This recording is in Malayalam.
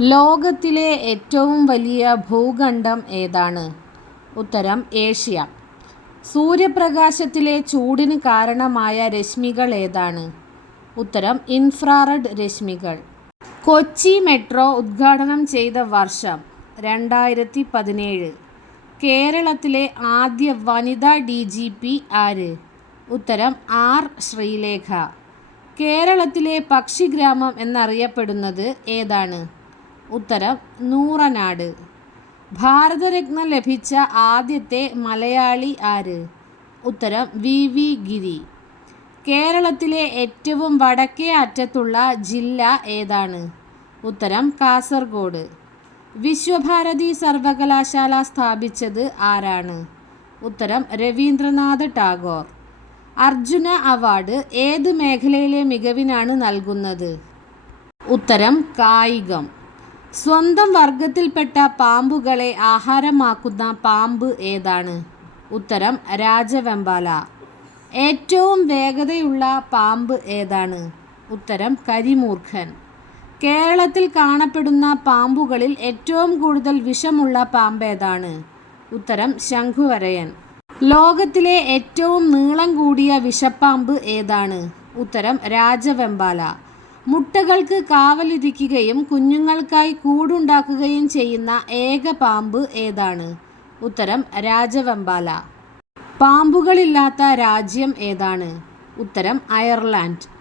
ലോകത്തിലെ ഏറ്റവും വലിയ ഭൂഖണ്ഡം ഏതാണ്? ഉത്തരം ഏഷ്യ. സൂര്യപ്രകാശത്തിലെ ചൂടിന് കാരണമായ രശ്മികൾ ഏതാണ്? ഉത്തരം ഇൻഫ്രാറെഡ് രശ്മികൾ. കൊച്ചി മെട്രോ ഉദ്ഘാടനം ചെയ്ത വർഷം 2017. കേരളത്തിലെ ആദ്യ വനിതാ DGP ആര്? ഉത്തരം ആർ. ശ്രീലേഖ. കേരളത്തിലെ പക്ഷിഗ്രാമം എന്നറിയപ്പെടുന്നത് ഏതാണ്? ഉത്തരം നൂറനാട്. ഭാരതരത്ന ലഭിച്ച ആദ്യത്തെ മലയാളി ആര്? ഉത്തരം VV ഗിരി. കേരളത്തിലെ ഏറ്റവും വടക്കേ അറ്റത്തുള്ള ജില്ല ഏതാണ്? ഉത്തരം കാസർഗോഡ്. വിശ്വഭാരതി സർവകലാശാല സ്ഥാപിച്ചത് ആരാണ്? ഉത്തരം രവീന്ദ്രനാഥ ടാഗോർ. അർജുന അവാർഡ് ഏത് മേഖലയിലെ മികവിനാണ് നൽകുന്നത്? ഉത്തരം കായികം. സ്വന്തം വർഗത്തിൽപ്പെട്ട പാമ്പുകളെ ആഹാരമാക്കുന്ന പാമ്പ് ഏതാണ്? ഉത്തരം രാജവെമ്പാല. ഏറ്റവും വേഗതയുള്ള പാമ്പ് ഏതാണ്? ഉത്തരം കരിമൂർഖൻ. കേരളത്തിൽ കാണപ്പെടുന്ന പാമ്പുകളിൽ ഏറ്റവും കൂടുതൽ വിഷമുള്ള പാമ്പ് ഏതാണ്? ഉത്തരം ശംഖുവരയൻ. ലോകത്തിലെ ഏറ്റവും നീളം കൂടിയ വിഷപ്പാമ്പ് ഏതാണ്? ഉത്തരം രാജവെമ്പാല. മുട്ടകൾക്ക് കാവലിരിക്കുകയും കുഞ്ഞുങ്ങൾക്കായി കൂടുണ്ടാക്കുകയും ചെയ്യുന്ന ഏക പാമ്പ് ഏതാണ്? ഉത്തരം രാജവെമ്പാല. പാമ്പുകളില്ലാത്ത രാജ്യം ഏതാണ്? ഉത്തരം അയർലാൻഡ്.